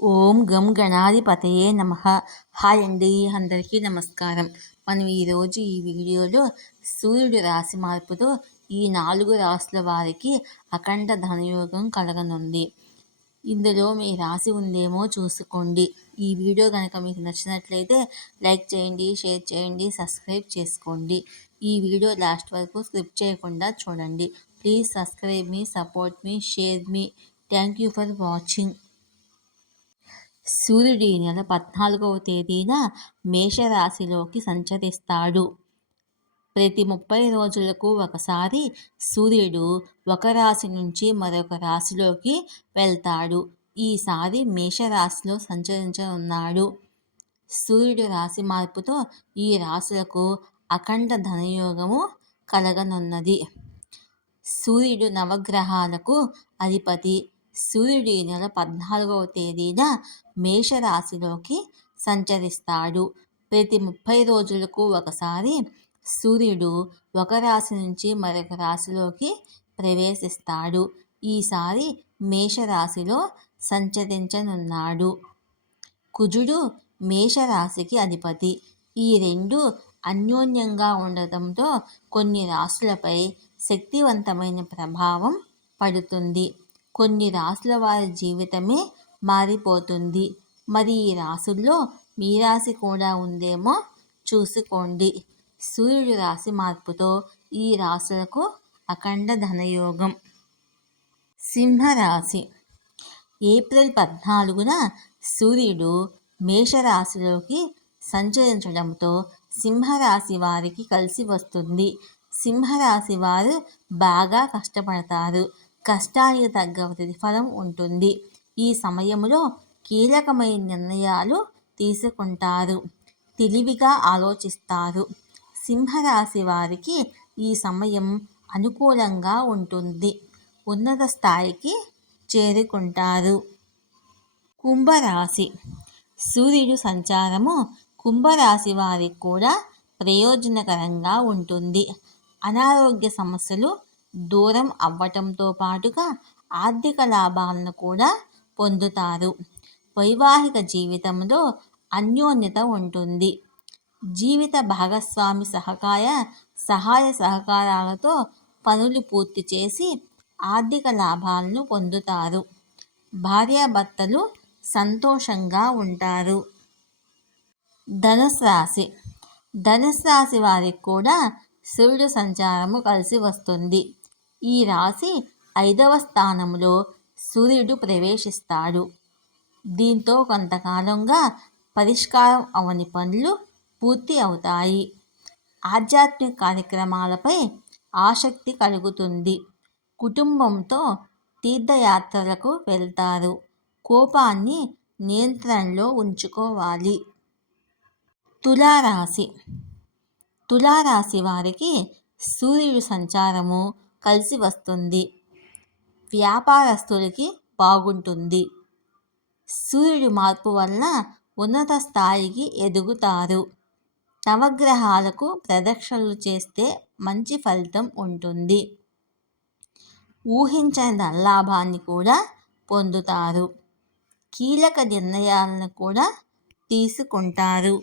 ఓం గం గణాధిపతయే నమ. హాయ్ అండి అందరికీ నమస్కారం. మనం ఈరోజు ఈ వీడియోలో సూర్యుడు రాశి మార్పుతో ఈ నాలుగు రాసుల వారికి అఖండ ధనయోగం కలగనుంది. ఇందులో మీ రాశి ఉందేమో చూసుకోండి. ఈ వీడియో కనుక మీకు నచ్చినట్లయితే లైక్ చేయండి షేర్ చేయండి సబ్స్క్రైబ్ చేసుకోండి. ఈ వీడియో లాస్ట్ వరకు స్క్రిప్ట్ చేయకుండా చూడండి. ప్లీజ్ సబ్స్క్రైబ్ మీ సపోర్ట్ మీ share me. Thank you for watching. సూర్యుడి నెల పద్నాలుగవ తేదీన మేషరాశిలోకి సంచరిస్తాడు. ప్రతి ముప్పై రోజులకు ఒకసారి సూర్యుడు ఒక రాశి నుంచి మరొక రాశిలోకి వెళ్తాడు. ఈసారి మేషరాశిలో సంచరించనున్నాడు. సూర్యుడు రాశి మార్పుతో ఈ రాశులకు అఖండ ధనయోగము కలగనున్నది. సూర్యుడు నవగ్రహాలకు అధిపతి సూర్యుడు ఈ నెల పద్నాలుగవ తేదీన మేషరాశిలోకి సంచరిస్తాడు. ప్రతి ముప్పై రోజులకు ఒకసారి సూర్యుడు ఒక రాశి నుంచి మరొక రాశిలోకి ప్రవేశిస్తాడు. ఈసారి మేషరాశిలో సంచరించనున్నాడు. కుజుడు మేషరాశికి అధిపతి. ఈ రెండు అన్యోన్యంగా ఉండటంతో కొన్ని రాశులపై శక్తివంతమైన ప్రభావం పడుతుంది. కొన్ని రాసుల వారి జీవితమే మారిపోతుంది. మరి ఈ రాసుల్లో మీ రాశి కూడా ఉందేమో చూసుకోండి. సూర్యుడు రాశి మార్పుతో ఈ రాశులకు అఖండ ధనయోగం. సింహరాశి. ఏప్రిల్ పద్నాలుగున సూర్యుడు మేషరాశిలోకి సంచరించడంతో సింహరాశి వారికి కలిసి వస్తుంది. సింహరాశి వారు బాగా కష్టపడతారు. కష్టానికి తగ్గ ప్రతిఫలం ఉంటుంది. ఈ సమయంలో కీలకమైన నిర్ణయాలు తీసుకుంటారు. తెలివిగా ఆలోచిస్తారు. సింహరాశి వారికి ఈ సమయం అనుకూలంగా ఉంటుంది. ఉన్నత స్థాయికి చేరుకుంటారు. కుంభరాశి. సూర్యుడు సంచారము కుంభరాశి వారికి కూడా ప్రయోజనకరంగా ఉంటుంది. అనారోగ్య సమస్యలు దూరం అవ్వటంతో పాటుగా ఆర్థిక లాభాలను కూడా పొందుతారు. వైవాహిక జీవితంలో అన్యోన్యత ఉంటుంది. జీవిత భాగస్వామి సహకార సహాయ సహకారాలతో పనులు పూర్తి చేసి ఆర్థిక లాభాలను పొందుతారు. భార్యాభర్తలు సంతోషంగా ఉంటారు. ధనుసు రాశి. ధనుసు రాశి వారికి కూడా సూర్యుడు సంచారము కలిసి వస్తుంది. ఈ రాశి ఐదవ స్థానంలో సూర్యుడు ప్రవేశిస్తాడు. దీంతో కొంతకాలంగా పరిష్కారం అవని పనులు పూర్తి అవుతాయి. ఆధ్యాత్మిక కార్యక్రమాలపై ఆసక్తి కలుగుతుంది. కుటుంబంతో తీర్థయాత్రలకు వెళ్తారు. కోపాన్ని నియంత్రణలో ఉంచుకోవాలి. తులారాశి. తులారాశి వారికి సూర్యుడు సంచారము కలిసి వస్తుంది. వ్యాపారస్తులకి బాగుంటుంది. సూర్యుడి మార్పు వలన ఉన్నత స్థాయికి ఎదుగుతారు. నవగ్రహాలకు ప్రదక్షిణలు చేస్తే మంచి ఫలితం ఉంటుంది. ఊహించని లాభాన్ని కూడా పొందుతారు. కీలక నిర్ణయాలను కూడా తీసుకుంటారు.